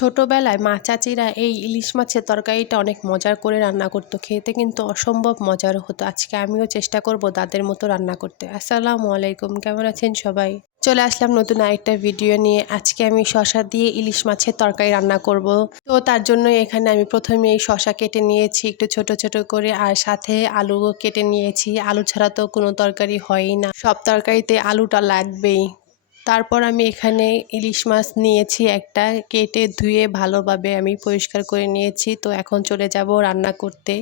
ছোটবেলায় মা চাচিরা এই ইলিশ মাছের তরকারিটা অনেক মজার করে রান্না করতো, খেতে কিন্তু অসম্ভব মজার হতো। আজকে আমিও চেষ্টা করব তাদের মতো রান্না করতে। আসসালামু আলাইকুম, কেমন আছেন সবাই? চলে আসলাম নতুন আরেকটা ভিডিও নিয়ে। আজকে আমি শসা দিয়ে ইলিশ মাছের তরকারি রান্না করব। তো তার জন্য এখানে আমি প্রথমে এই শসা কেটে নিয়েছি একটু ছোট ছোট করে, আর সাথে আলু কেটে নিয়েছি। আলু ছাড়া তো কোনো তরকারি হয়ই না, সব তরকারিতে আলুটা লাগবেই। তারপর আমি এখানে ইলিশ মাছ নিয়েছি একটা, কেটে ধুয়ে ভালোভাবে আমি পরিষ্কার করে নিয়েছি। তো এখন চলে যাব রান্না করতে।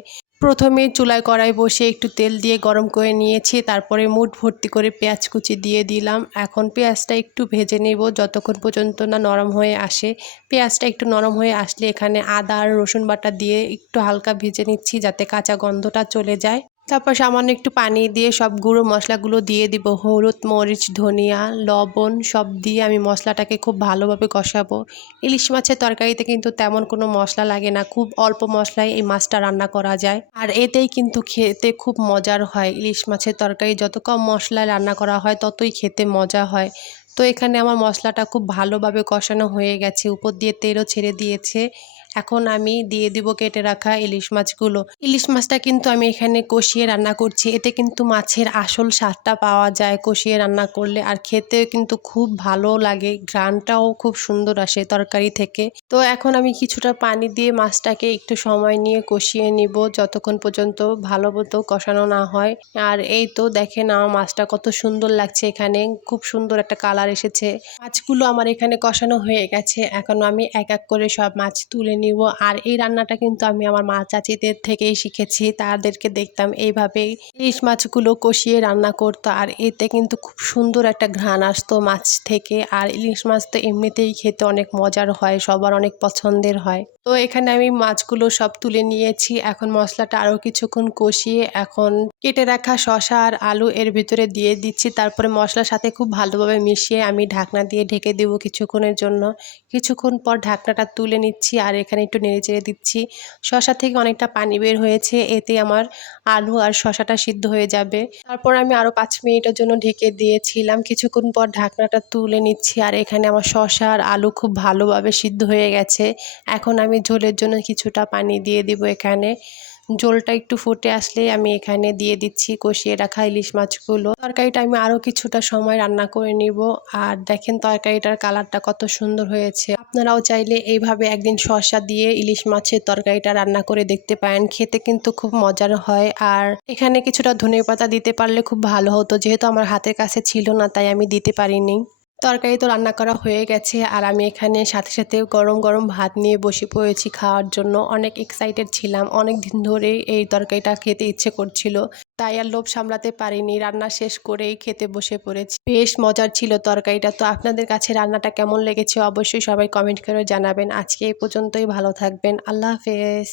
প্রথমে চুলায় কড়াই বসে একটু তেল দিয়ে গরম করে নিয়েছি, তারপরে মুঠ ভর্তি করে পেঁয়াজ কুচি দিয়ে দিলাম। এখন পেঁয়াজটা একটু ভেজে নেব যতক্ষণ পর্যন্ত না নরম হয়ে আসে। পেঁয়াজটা একটু নরম হয়ে আসলে এখানে আদা আর রসুন বাটা দিয়ে একটু হালকা ভেজে নিচ্ছি যাতে কাঁচা গন্ধটা চলে যায়। তারপর সামান্য একটু পানি দিয়ে সব গুঁড়ো মশলাগুলো দিয়ে দিব, হলুদ, মরিচ, ধনিয়া, লবণ সব দিয়ে আমি মশলাটাকে খুব ভালোভাবে কষাবো। ইলিশ মাছের তরকারিতে কিন্তু তেমন কোনো মশলা লাগে না, খুব অল্প মশলায় এই মাছটা রান্না করা যায়, আর এতেই কিন্তু খেতে খুব মজার হয়। ইলিশ মাছের তরকারি যত কম মশলায় রান্না করা হয় ততই খেতে মজা হয়। তো এখানে আমার মশলাটা খুব ভালোভাবে কষানো হয়ে গেছে, উপর দিয়ে তেলও ছেড়ে দিয়েছে। এখন আমি দিয়ে দিব কেটে রাখা ইলিশ মাছগুলো। ইলিশ মাছটা কিন্তু আমি এখানে কষিয়ে রান্না করছি, এতে কিন্তু মাছের আসল স্বাদটা পাওয়া যায় কষিয়ে রান্না করলে, আর খেতে কিন্তু খুব ভালো লাগে, ঘ্রাণটাও খুব সুন্দর আসে তরকারি থেকে। তো এখন আমি কিছুটা পানি দিয়ে মাছটাকে একটু সময় নিয়ে কষিয়ে নিব যতক্ষণ পর্যন্ত ভালো মতো কষানো না হয়। আর এই তো দেখেন আমার মাছটা কত সুন্দর লাগছে, এখানে খুব সুন্দর একটা কালার এসেছে। মাছগুলো আমার এখানে কষানো হয়ে গেছে, এখন আমি এক এক করে সব মাছ তুলে নিব। আর এই রান্নাটা কিন্তু আমি আমার মা চাচিদের থেকেই শিখেছি, তাদেরকে দেখতাম এইভাবে ইলিশ মাছগুলো কষিয়ে রান্না করতো, আর এতে কিন্তু খুব সুন্দর একটা ঘ্রাণ আসতো মাছ থেকে। আর ইলিশ মাছ তো এমনিতেই খেতে অনেক মজার হয়, সবার অনেক পছন্দের হয়। তো এখানে আমি মাছগুলো সব তুলে নিয়েছি, এখন মশলাটা আরও কিছুক্ষণ কষিয়ে এখন কেটে রাখা শসা আর আলু এর ভিতরে দিয়ে দিচ্ছি। তারপরে মশলার সাথে খুব ভালোভাবে মিশিয়ে আমি ঢাকনা দিয়ে ঢেকে দেবো কিছুক্ষণের জন্য। কিছুক্ষণ পর ঢাকনাটা তুলে নিচ্ছি আর এখানে একটু নেড়ে চেড়ে দিচ্ছি। শসা থেকে অনেকটা পানি বের হয়েছে, এতে আমার আলু আর শসাটা সিদ্ধ হয়ে যাবে। তারপর আমি আরও 5 মিনিটের জন্য ঢেকে দিয়েছিলাম। কিছুক্ষণ পর ঢাকনাটা তুলে নিচ্ছি, আর এখানে আমার শসা আর আলু খুব ভালোভাবে সিদ্ধ হয়ে গেছে। এখন আমি ঝোলের জন্য কিছুটা পানি দিয়ে দিব এখানে। ঝোলটা একটু ফুটে আসলে আমি এখানে দিয়ে দিচ্ছি কষিয়ে রাখা ইলিশ মাছগুলো। তরকারিটা আমি আরও কিছুটা সময় রান্না করে নিব। আর দেখেন তরকারিটার কালারটা কত সুন্দর হয়েছে। আপনারাও চাইলে এইভাবে একদিন শসা দিয়ে ইলিশ মাছের তরকারিটা রান্না করে দেখতে পারেন, খেতে কিন্তু খুব মজার হয়। আর এখানে কিছুটা ধনেপাতা দিতে পারলে খুব ভালো হতো, যেহেতু আমার হাতের কাছে ছিল না তাই আমি দিতে পারিনি। তরকারি তো রান্না করা হয়ে গেছে, আর আমি এখানে সাথে সাথে গরম গরম ভাত নিয়ে বসে পড়েছি খাওয়ার জন্য। অনেক এক্সাইটেড ছিলাম, অনেক দিন ধরেই এই তরকারিটা খেতে ইচ্ছে করছিল, তাই আর লোভ সামলাতে পারিনি, রান্না শেষ করেই খেতে বসে পড়েছি। বেশ মজার ছিল তরকারিটা। তো আপনাদের কাছে রান্নাটা কেমন লেগেছে অবশ্যই সবাই কমেন্ট করে জানাবেন। আজকে এই পর্যন্তই, ভালো থাকবেন, আল্লাহ হাফেজ।